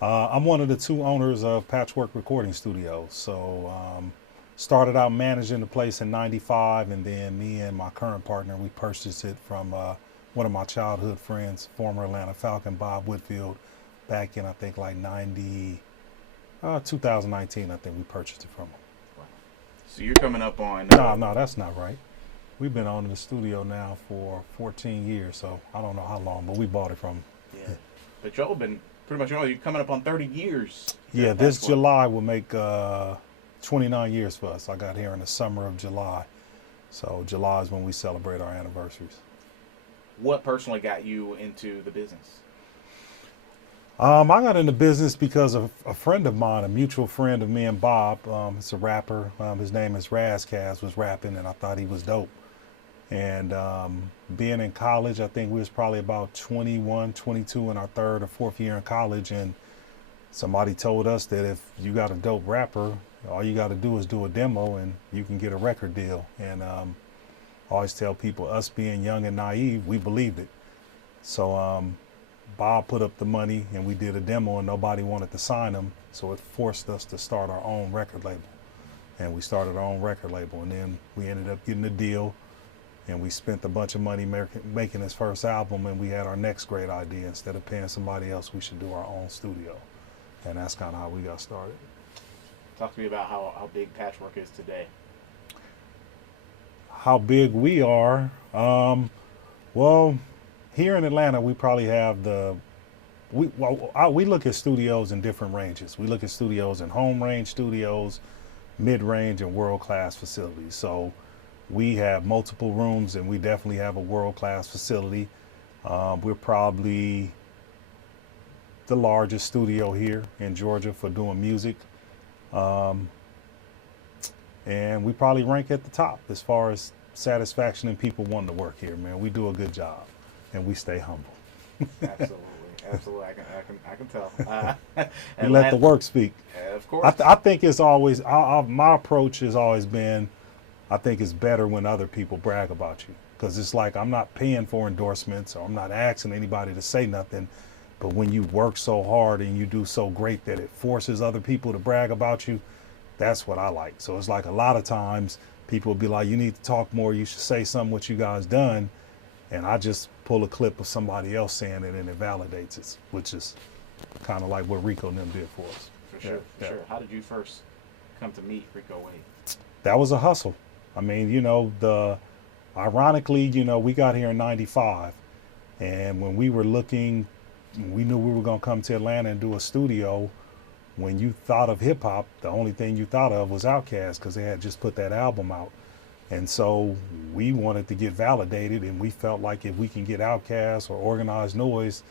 I'm one of the two owners of Patchwerk Recording Studios. So started out managing the place in '95, and then me and my current partner, we purchased it from one of my childhood friends, former Atlanta Falcon, Bob Whitfield, back in I think like 2019. I think we purchased it from him. Wow. So you're coming up on. No, that's not right. We've been owning the studio now for 14 years, so I don't know how long, but we bought it from. Yeah. But y'all been pretty much, you're coming up on 30 years. Yeah, this July will make 29 years for us. I got here in the summer of July. So July is when we celebrate our anniversaries. What personally got you into the business? I got into business because of a friend of mine, a mutual friend of me and Bob. It's a rapper. His name is Razkaz, was rapping, and I thought he was dope. And being in college, I think we was probably about 21, 22 in our third or fourth year in college. And somebody told us that if you got a dope rapper, all you got to do is do a demo and you can get a record deal. And I always tell people, us being young and naive, we believed it. So Bob put up the money and we did a demo and nobody wanted to sign him. So it forced us to start our own record label. And we started our own record label, and then we ended up getting a deal. And we spent a bunch of money making his first album, and we had our next great idea. Instead of paying somebody else, we should do our own studio. And that's kind of how we got started. Talk to me about how big Patchwerk is today. How big we are? Well, here in Atlanta, we probably have we look at studios in different ranges. We look at studios in home range studios, mid-range, and world-class facilities. So we have multiple rooms, and we definitely have a world-class facility. We're probably the largest studio here in Georgia for doing music. And we probably rank at the top as far as satisfaction and people wanting to work here, man. We do a good job, and we stay humble. Absolutely. I can tell. We let the work speak. Of course. I think it's always, my approach has always been, I think it's better when other people brag about you, because it's like I'm not paying for endorsements or I'm not asking anybody to say nothing. But when you work so hard and you do so great that it forces other people to brag about you, that's what I like. So it's like a lot of times people will be like, you need to talk more. You should say something what you guys done. And I just pull a clip of somebody else saying it and it validates it, which is kind of like what Rico and them did for us. For sure. How did you first come to meet Rico Wade? That was a hustle. I mean, ironically, we got here in '95, and when we were looking, we knew we were going to come to Atlanta and do a studio. When you thought of hip hop, the only thing you thought of was Outkast, because they had just put that album out. And so we wanted to get validated, and we felt like if we can get Outkast or Organized Noise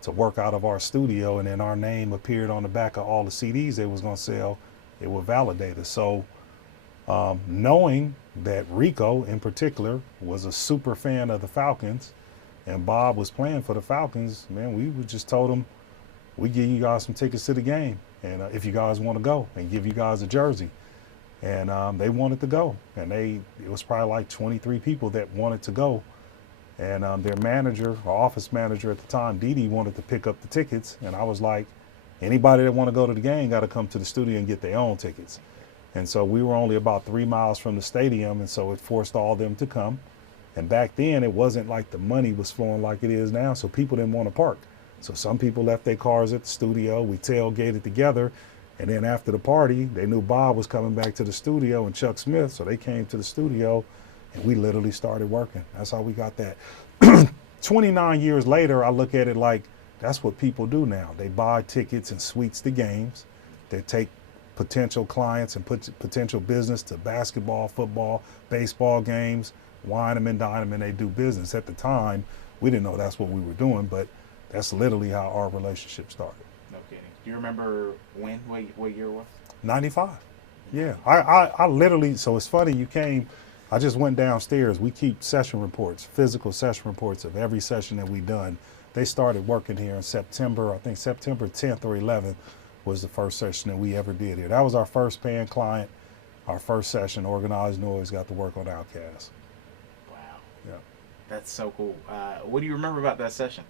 to work out of our studio, and then our name appeared on the back of all the CDs they was going to sell, it would validate us. So knowing that Rico in particular was a super fan of the Falcons, and Bob was playing for the Falcons, man, we just told him, we give you guys some tickets to the game, and if you guys want to go, and give you guys a jersey. And they wanted to go, and it was probably like 23 people that wanted to go. And their manager, or office manager at the time, Dee Dee, wanted to pick up the tickets. And I was like, anybody that want to go to the game got to come to the studio and get their own tickets. And so we were only about 3 miles from the stadium, and so it forced all them to come. And back then, it wasn't like the money was flowing like it is now, so people didn't want to park. So some people left their cars at the studio. We tailgated together. And then after the party, they knew Bob was coming back to the studio and Chuck Smith, so they came to the studio, and we literally started working. That's how we got that. 29 years later, I look at it like that's what people do now. They buy tickets and suites to games. They take potential clients and put potential business to basketball, football, baseball games, wine them and dine them, and they do business. At the time, we didn't know that's what we were doing, but that's literally how our relationship started. No kidding. Do you remember what year it was? 95. Yeah, I literally, so it's funny, you came, I just went downstairs. We keep session reports, physical session reports of every session that we done. They started working here in September, I think September 10th or 11th was the first session that we ever did here. That was our first paying client, our first session. Organized Noise got to work on Outkast. Wow. Yeah. That's so cool. What do you remember about that session?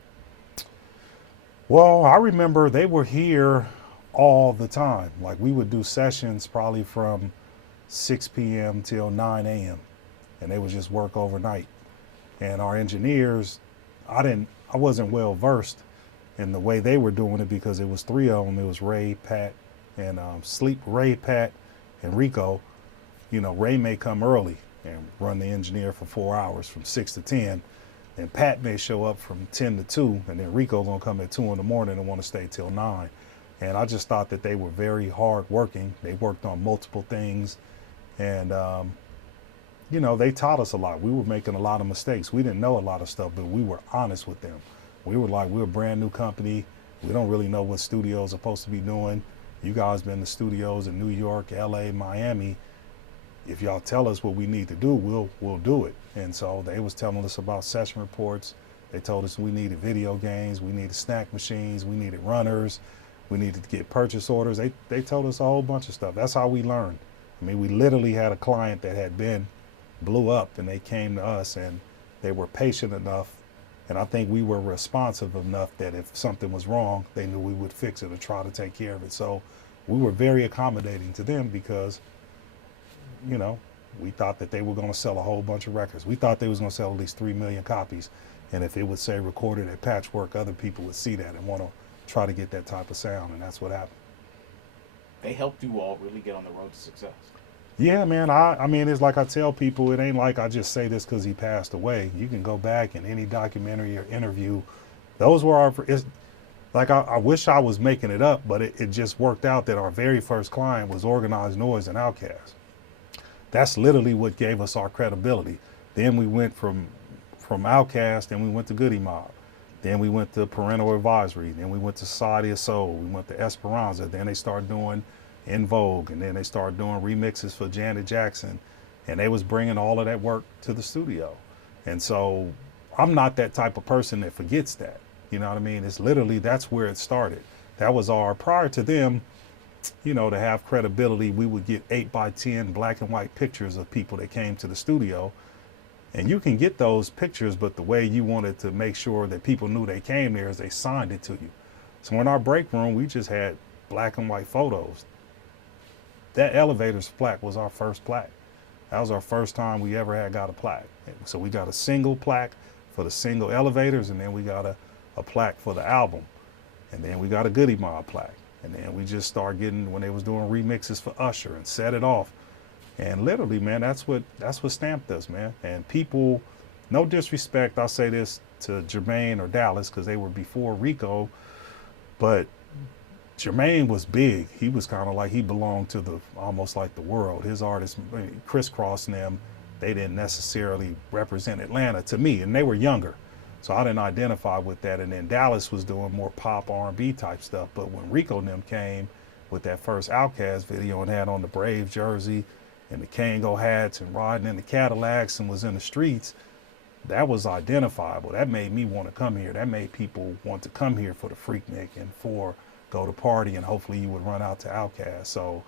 Well, I remember they were here all the time. Like we would do sessions probably from 6 p.m. till 9 a.m. and they would just work overnight. And our engineers, I wasn't well versed in the way they were doing it because it was three of them. It was Ray, Pat, and Ray, Pat, and Rico. You know, Ray may come early and run the engineer for 4 hours from 6 to 10. And Pat may show up from 10 to 2, and then Rico gonna come at 2 in the morning and want to stay till 9. And I just thought that they were very hard working. They worked on multiple things, and you know, they taught us a lot. We were making a lot of mistakes. We didn't know a lot of stuff, but we were honest with them. We were like, we're a brand new company. We don't really know what studios are supposed to be doing. You guys been to studios in New York, LA, Miami. If y'all tell us what we need to do, we'll do it. And so they was telling us about session reports. They told us we needed video games, we needed snack machines, we needed runners, we needed to get purchase orders. They told us a whole bunch of stuff. That's how we learned. I mean, we literally had a client that had blew up, and they came to us, and they were patient enough, and I think we were responsive enough that if something was wrong, they knew we would fix it or try to take care of it. So we were very accommodating to them because, you know, we thought that they were going to sell a whole bunch of records. We thought they was going to sell at least 3 million copies. And if it would say recorded at Patchwerk, other people would see that and want to try to get that type of sound. And that's what happened. They helped you all really get on the road to success. Yeah, man. I mean, it's like I tell people, it ain't like I just say this because he passed away. You can go back in any documentary or interview. Those were our, like I wish I was making it up, but it just worked out that our very first client was Organized Noise and Outkast. That's literally what gave us our credibility. Then we went from Outkast, then we went to Goody Mob. Then we went to Parental Advisory. Then we went to Society of Soul. We went to Esperanza. Then they started doing In Vogue. And then they started doing remixes for Janet Jackson. And they was bringing all of that work to the studio. And so I'm not that type of person that forgets that. You know what I mean? It's literally, that's where it started. That was prior to them, you know, to have credibility, we would get 8x10 black and white pictures of people that came to the studio. And you can get those pictures, but the way you wanted to make sure that people knew they came there is they signed it to you. So in our break room, we just had black and white photos. That elevator's plaque was our first plaque. That was our first time we ever got a plaque. So we got a single plaque for the single elevators, and then we got a plaque for the album. And then we got a Goody Mob plaque. And then we just started getting, when they was doing remixes for Usher, and Set It Off. And literally, man, that's what stamped us, man. And people, no disrespect, I'll say this to Jermaine or Dallas, because they were before Rico, but Jermaine was big. He was kind of like, he belonged to almost like the world. His artists, crisscrossing them, they didn't necessarily represent Atlanta to me, and they were younger. So I didn't identify with that. And then Dallas was doing more pop R&B type stuff. But when Rico and them came with that first Outkast video and had on the Brave jersey and the Kango hats and riding in the Cadillacs and was in the streets, that was identifiable. That made me want to come here. That made people want to come here for the Freaknik and for go to party, and hopefully you would run out to Outkast. So,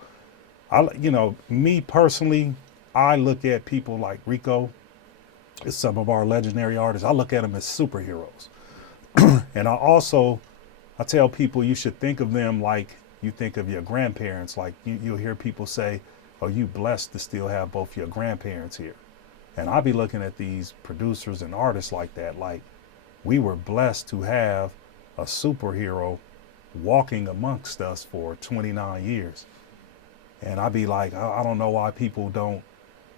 you know, me personally, I look at people like Rico, it's some of our legendary artists. I look at them as superheroes. And I tell people you should think of them like you think of your grandparents. Like you'll hear people say, oh, you blessed to still have both your grandparents here. And I'll be looking at these producers and artists like that, like we were blessed to have a superhero walking amongst us for 29 years. And I'd be like, I don't know why people don't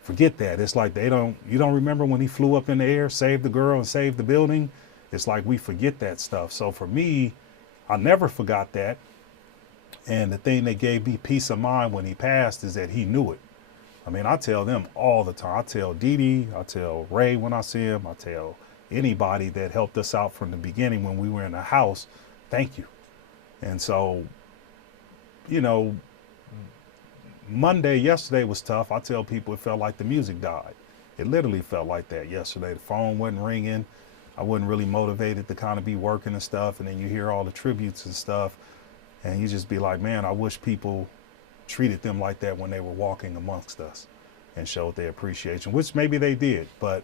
forget that. It's like you don't remember when he flew up in the air, saved the girl and saved the building? It's like we forget that stuff. So for me, I never forgot that. And the thing that gave me peace of mind when he passed is that he knew it. I mean, I tell them all the time. I tell Dee Dee, I tell Ray when I see him, I tell anybody that helped us out from the beginning when we were in the house, thank you. And so, you know, yesterday was tough. I tell people it felt like the music died. It literally felt like that yesterday. The phone wasn't ringing. I wasn't really motivated to kind of be working and stuff. And then you hear all the tributes and stuff, and you just be like, man, I wish people treated them like that when they were walking amongst us and showed their appreciation, which maybe they did. But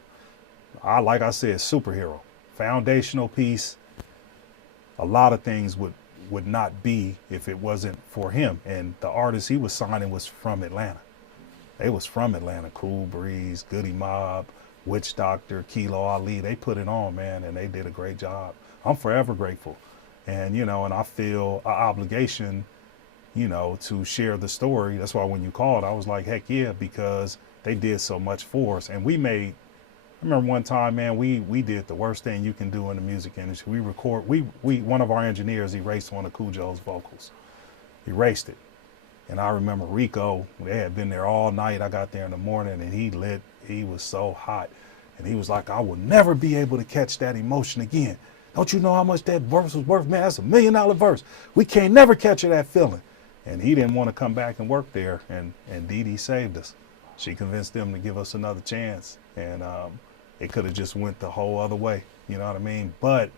like I said, superhero, foundational piece. a lot of things would not be if it wasn't for him. And the artists he was signing was from Atlanta. They was from Atlanta. Cool Breeze, Goody Mob, Witch Doctor, Kilo Ali. They put it on, man, and they did a great job. I'm forever grateful. And, you know, and I feel an obligation, you know, to share the story. That's why when you called, I was like, heck yeah, because they did so much for us. And I remember one time, man, we did the worst thing you can do in the music industry. One of our engineers erased one of Cujo's vocals. Erased it. And I remember Rico, they had been there all night. I got there in the morning and he was so hot. And he was like, I will never be able to catch that emotion again. Don't you know how much that verse was worth? Man, that's $1 million verse. We can't never catch that feeling. And he didn't want to come back and work there. And Dee Dee saved us. She convinced them to give us another chance. And it could have just went the whole other way. You know what I mean? But,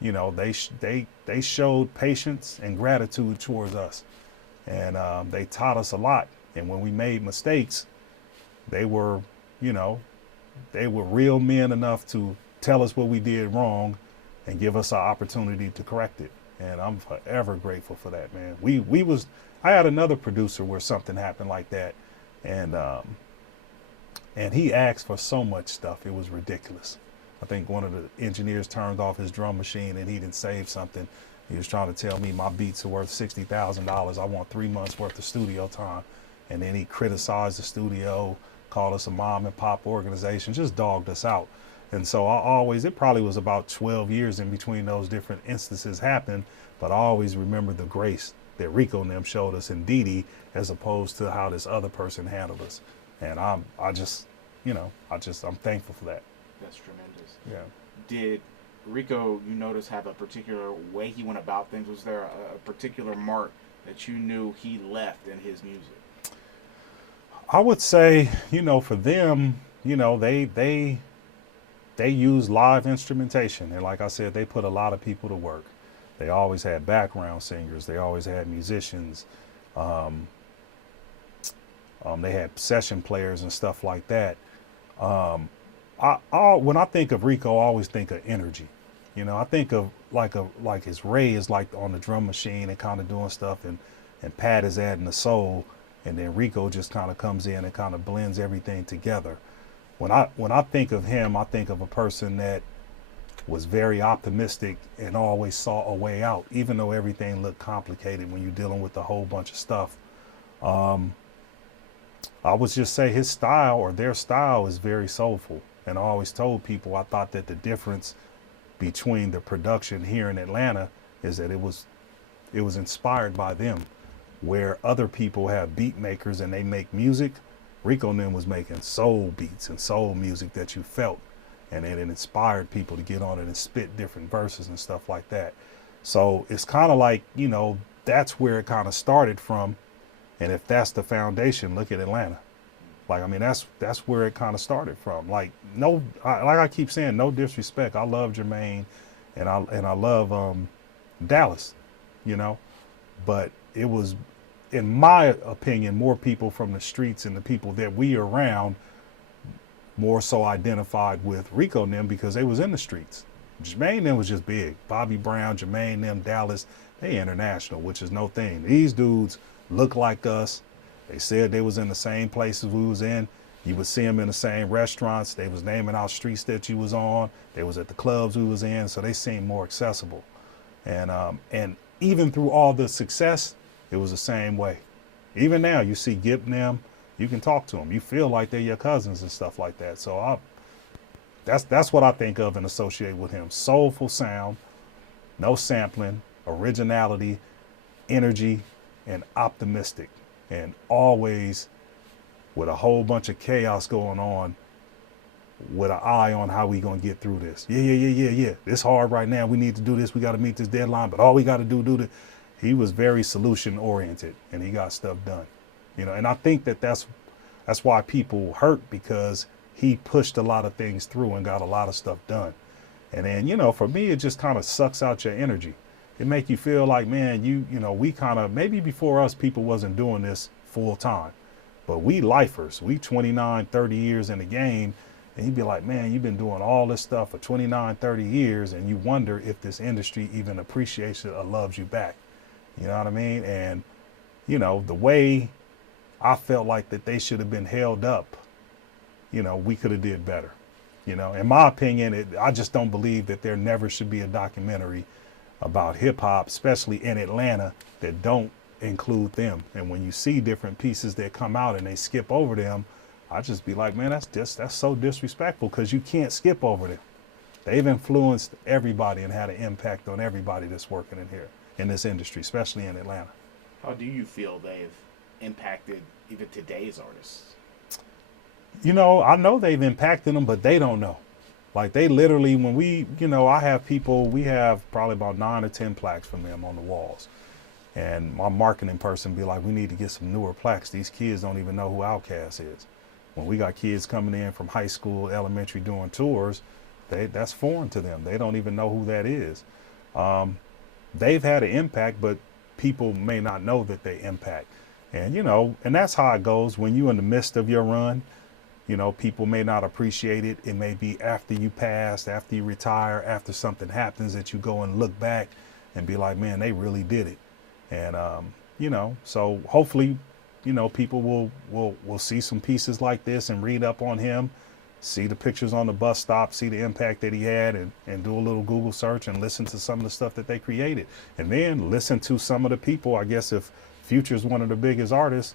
you know, they showed patience and gratitude towards us. And they taught us a lot. And when we made mistakes, they were, you know, they were real men enough to tell us what we did wrong and give us an opportunity to correct it. And I'm forever grateful for that, man. I had another producer where something happened like that. And he asked for so much stuff. It was ridiculous. I think one of the engineers turned off his drum machine and he didn't save something. He was trying to tell me my beats are worth $60,000. I want 3 months worth of studio time. And then he criticized the studio, called us a mom and pop organization, just dogged us out. And so it probably was about 12 years in between those different instances happened, but I always remember the grace that Rico and them showed us in Dee Dee as opposed to how this other person handled us. And I'm thankful for that. That's tremendous. Yeah. Did Rico, you notice, have a particular way he went about things? Was there a particular mark that you knew he left in his music? I would say, you know, for them, you know, they use live instrumentation. And like I said, they put a lot of people to work. They always had background singers. They always had musicians. They had session players and stuff like that. When I think of Rico, I always think of energy. You know, I think of like his Ray is like on the drum machine and kind of doing stuff, and Pat is adding the soul, and then Rico just kind of comes in and kind of blends everything together. When I think of him, I think of a person that was very optimistic and always saw a way out, even though everything looked complicated when you're dealing with a whole bunch of stuff. I would just say his style, or their style, is very soulful. And I always told people I thought that the difference between the production here in Atlanta is that it was inspired by them. Where other people have beat makers and they make music, Rico and them was making soul beats and soul music that you felt. And it inspired people to get on it and spit different verses and stuff like that. So it's kind of like, you know, that's where it kind of started from. And if that's the foundation, look at Atlanta. Like, I mean, that's where it kind of started from. Like, like I keep saying, no disrespect. I love Jermaine and I love Dallas, you know, but it was, in my opinion, more people from the streets and the people that we are around more so identified with Rico and them because they was in the streets. Jermaine and them was just big. Bobby Brown, Jermaine and them, Dallas, they international, which is no thing. These dudes look like us. They said they was in the same places we was in. You would see them in the same restaurants. They was naming out streets that you was on. They was at the clubs we was in, so they seemed more accessible. And even through all the success, it was the same way. Even now, you see Gip and them, you can talk to them. You feel like they're your cousins and stuff like that. So that's what I think of and associate with him. Soulful sound, no sampling, originality, energy, and optimistic. And always with a whole bunch of chaos going on, with an eye on how we gonna get through this. Yeah. It's hard right now. We need to do this. We got to meet this deadline. But all we got to do this. He was very solution oriented, and he got stuff done. You know, and I think that's why people hurt, because he pushed a lot of things through and got a lot of stuff done. And then, you know, for me, it just kind of sucks out your energy. It make you feel like, man, you know, we kind of, maybe before us, people wasn't doing this full time, but we lifers, we 29, 30 years in the game. And you'd be like, man, you've been doing all this stuff for 29, 30 years, and you wonder if this industry even appreciates it or loves you back. You know what I mean? And, you know, the way I felt like that they should have been held up, you know, we could have did better. You know, in my opinion, I just don't believe that there never should be a documentary about hip hop, especially in Atlanta, that don't include them. And when you see different pieces that come out and they skip over them, I just be like, man, that's so disrespectful, because you can't skip over them. They've influenced everybody and had an impact on everybody that's working in here in this industry, especially in Atlanta. How do you feel they've impacted even today's artists? You know, I know they've impacted them, but they don't know. Like, they literally, when we, you know, I have people, we have probably about 9 or 10 plaques from them on the walls. And my marketing person be like, we need to get some newer plaques. These kids don't even know who Outkast is. When we got kids coming in from high school, elementary, doing tours, that's foreign to them. They don't even know who that is. They've had an impact, but people may not know that they impact. And, you know, and that's how it goes when you're in the midst of your run. You know, people may not appreciate it. It may be after you pass, after you retire, after something happens, that you go and look back and be like, man, they really did it. And, you know, so hopefully, you know, people will see some pieces like this and read up on him, see the pictures on the bus stop, see the impact that he had, and do a little Google search and listen to some of the stuff that they created. And then listen to some of the people. I guess if Future's one of the biggest artists,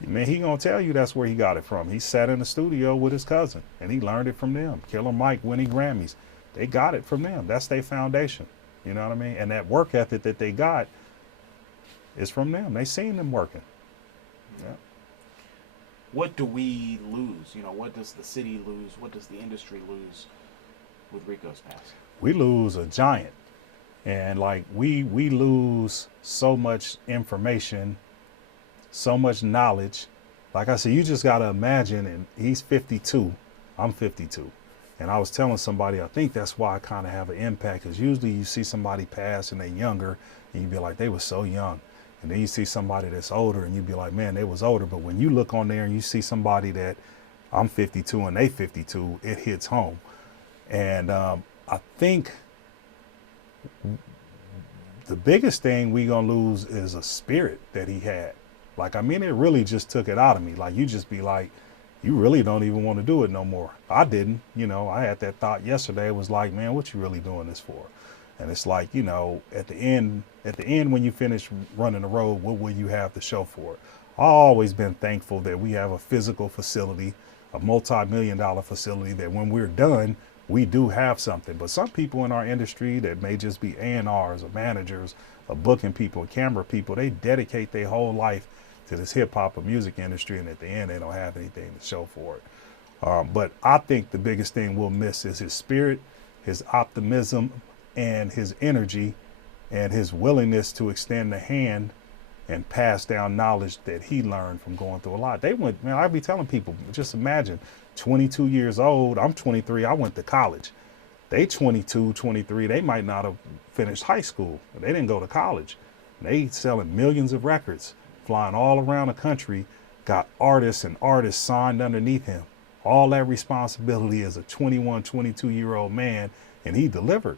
man, he gonna tell you that's where he got it from. He sat in the studio with his cousin and he learned it from them. Killer Mike winning Grammys. They got it from them. That's their foundation. You know what I mean? And that work ethic that they got is from them. They seen them working. Yeah. What do we lose? You know, what does the city lose? What does the industry lose with Rico's passing? We lose a giant. And like we lose so much information, so much knowledge. Like I said, you just got to imagine, and he's 52, I'm 52. And I was telling somebody, I think that's why I kind of have an impact, because usually you see somebody pass and they're younger and you be like, they were so young. And then you see somebody that's older and you be like, man, they was older. But when you look on there and you see somebody that I'm 52 and they 52, it hits home. And I think the biggest thing we gonna lose is a spirit that he had. Like, I mean, it really just took it out of me. Like, you just be like, you really don't even want to do it no more. I didn't, you know, I had that thought yesterday. It was like, man, what you really doing this for? And it's like, you know, at the end, when you finish running the road, what will you have to show for it? I've always been thankful that we have a physical facility, a multi-million-dollar facility, that when we're done, we do have something. But some people in our industry that may just be A&Rs or managers or booking people, camera people, they dedicate their whole life to this hip hop or music industry, and at the end they don't have anything to show for it. But I think the biggest thing we'll miss is his spirit, his optimism, and his energy, and his willingness to extend the hand and pass down knowledge that he learned from going through a lot. They went, man, I'd be telling people, just imagine, 22 years old, I'm 23, I went to college. They 22, 23, they might not have finished high school. They didn't go to college. They selling millions of records, flying all around the country, got artists and artists signed underneath him. All that responsibility as a 21, 22-year-old man, and he delivered.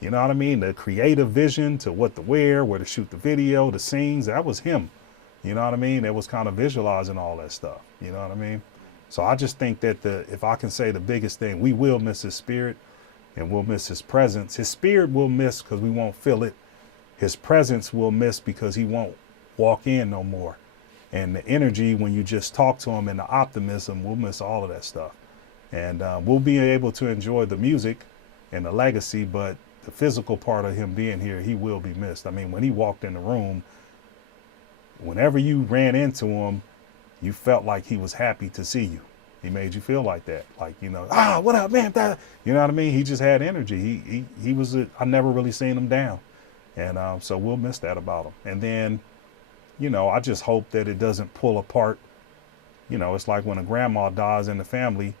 You know what I mean? The creative vision to what to wear, where to shoot the video, the scenes, that was him. You know what I mean? It was kind of visualizing all that stuff. You know what I mean? So I just think that if I can say the biggest thing, we will miss his spirit and we'll miss his presence. His spirit we'll miss because we won't feel it. His presence we'll miss because he won't walk in no more. And the energy, when you just talk to him, and the optimism, we'll miss all of that stuff. And we'll be able to enjoy the music and the legacy, but the physical part of him being here, he will be missed. I mean, when he walked in the room, whenever you ran into him, you felt like he was happy to see you. He made you feel like that. Like, you know, what up, man? You know what I mean? He just had energy. He was, I never really seen him down. And so we'll miss that about him. And then, you know, I just hope that it doesn't pull apart. You know, it's like when a grandma dies in the family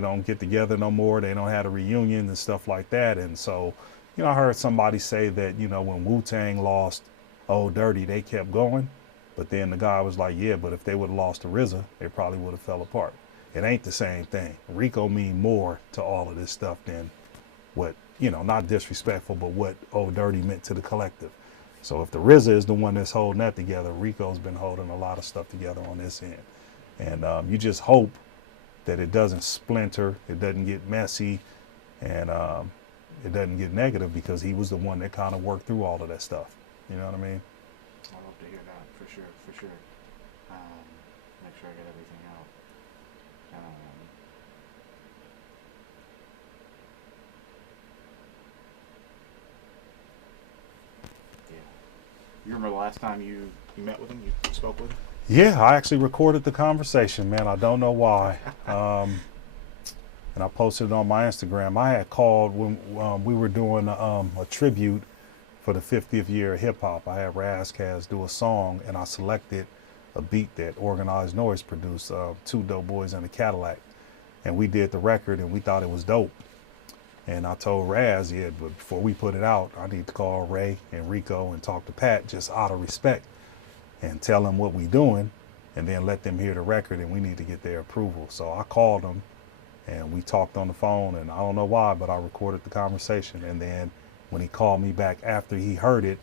don't get together no more. They don't have a reunion and stuff like that. And so, you know, I heard somebody say that, you know, when Wu-Tang lost Old Dirty, they kept going. But then the guy was like, yeah, but if they would have lost to RZA, they probably would have fell apart. it ain't the same thing. Rico mean more to all of this stuff than what, you know, not disrespectful, but what Old Dirty meant to the collective. So if the RZA is the one that's holding that together, Rico's been holding a lot of stuff together on this end. And you just hope that it doesn't splinter, it doesn't get messy, and it doesn't get negative, because he was the one that kind of worked through all of that stuff. You know what I mean? I love to hear that, for sure, for sure. Make sure I get everything out. Yeah. You remember the last time you met with him, you spoke with him? Yeah, I actually recorded the conversation, man. I don't know why. And I posted it on my Instagram. I had called when we were doing a tribute for the 50th year of hip hop. I had Razzcast do a song, and I selected a beat that Organized Noise produced, Two Dope Boys in a Cadillac. And we did the record, and we thought it was dope. And I told Raz, yeah, but before we put it out, I need to call Ray and Rico and talk to Pat, just out of respect, and tell them what we doing, and then let them hear the record, and we need to get their approval. So I called them, and we talked on the phone, and I don't know why, but I recorded the conversation. And then when he called me back after he heard it,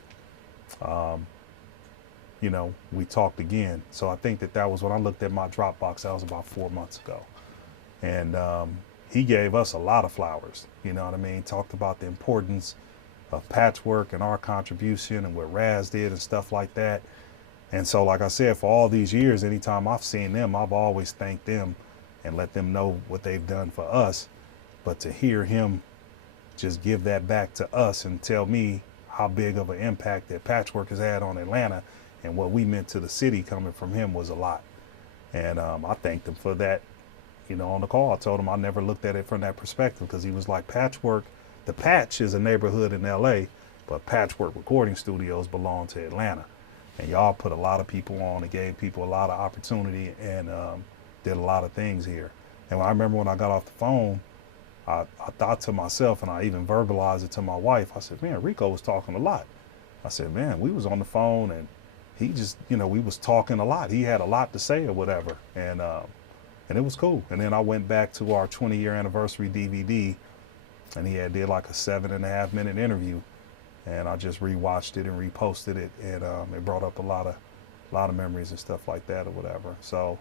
you know, we talked again. So I think that was when I looked at my Dropbox. That was about 4 months ago. And he gave us a lot of flowers, you know what I mean? Talked about the importance of Patchwerk and our contribution and what Raz did and stuff like that. And so, like I said, for all these years, anytime I've seen them, I've always thanked them and let them know what they've done for us. But to hear him just give that back to us and tell me how big of an impact that Patchwerk has had on Atlanta and what we meant to the city coming from him was a lot. And I thanked him for that, you know, on the call. I told him I never looked at it from that perspective, because he was like, Patchwerk, the Patch is a neighborhood in LA, but Patchwerk Recording Studios belong to Atlanta. And y'all put a lot of people on and gave people a lot of opportunity, and did a lot of things here. And I remember when I got off the phone, I thought to myself, and I even verbalized it to my wife. I said, man, Rico was talking a lot. I said, man, we was on the phone, and he just, you know, we was talking a lot. He had a lot to say or whatever. And it was cool. And then I went back to our 20-year anniversary DVD, and he had did like a 7.5 minute interview. And I just rewatched it and reposted it, and it brought up a lot of memories and stuff like that or whatever. So,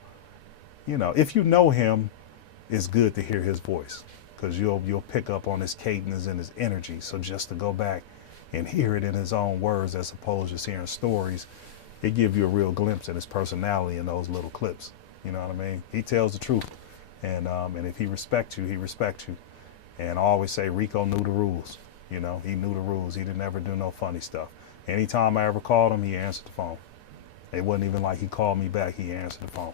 you know, if you know him, it's good to hear his voice, because you'll pick up on his cadence and his energy. So just to go back and hear it in his own words as opposed to just hearing stories, it gives you a real glimpse of his personality in those little clips. You know what I mean? He tells the truth, and if he respects you, he respects you. And I always say Rico knew the rules. You know, he knew the rules. He didn't ever do no funny stuff. Anytime I ever called him, he answered the phone. It wasn't even like he called me back. He answered the phone.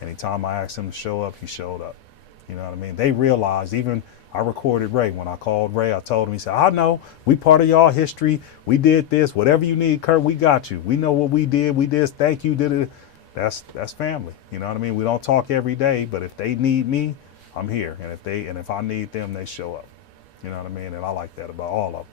Anytime I asked him to show up, he showed up. You know what I mean? They realized, even I recorded Ray. When I called Ray, I told him, he said, I know, we part of y'all history. We did this. Whatever you need, Kurt, we got you. We know what we did. We did. Thank you. Did it. That's family. You know what I mean? We don't talk every day, but if they need me, I'm here. And if I need them, they show up. You know what I mean? And I like that about all of them.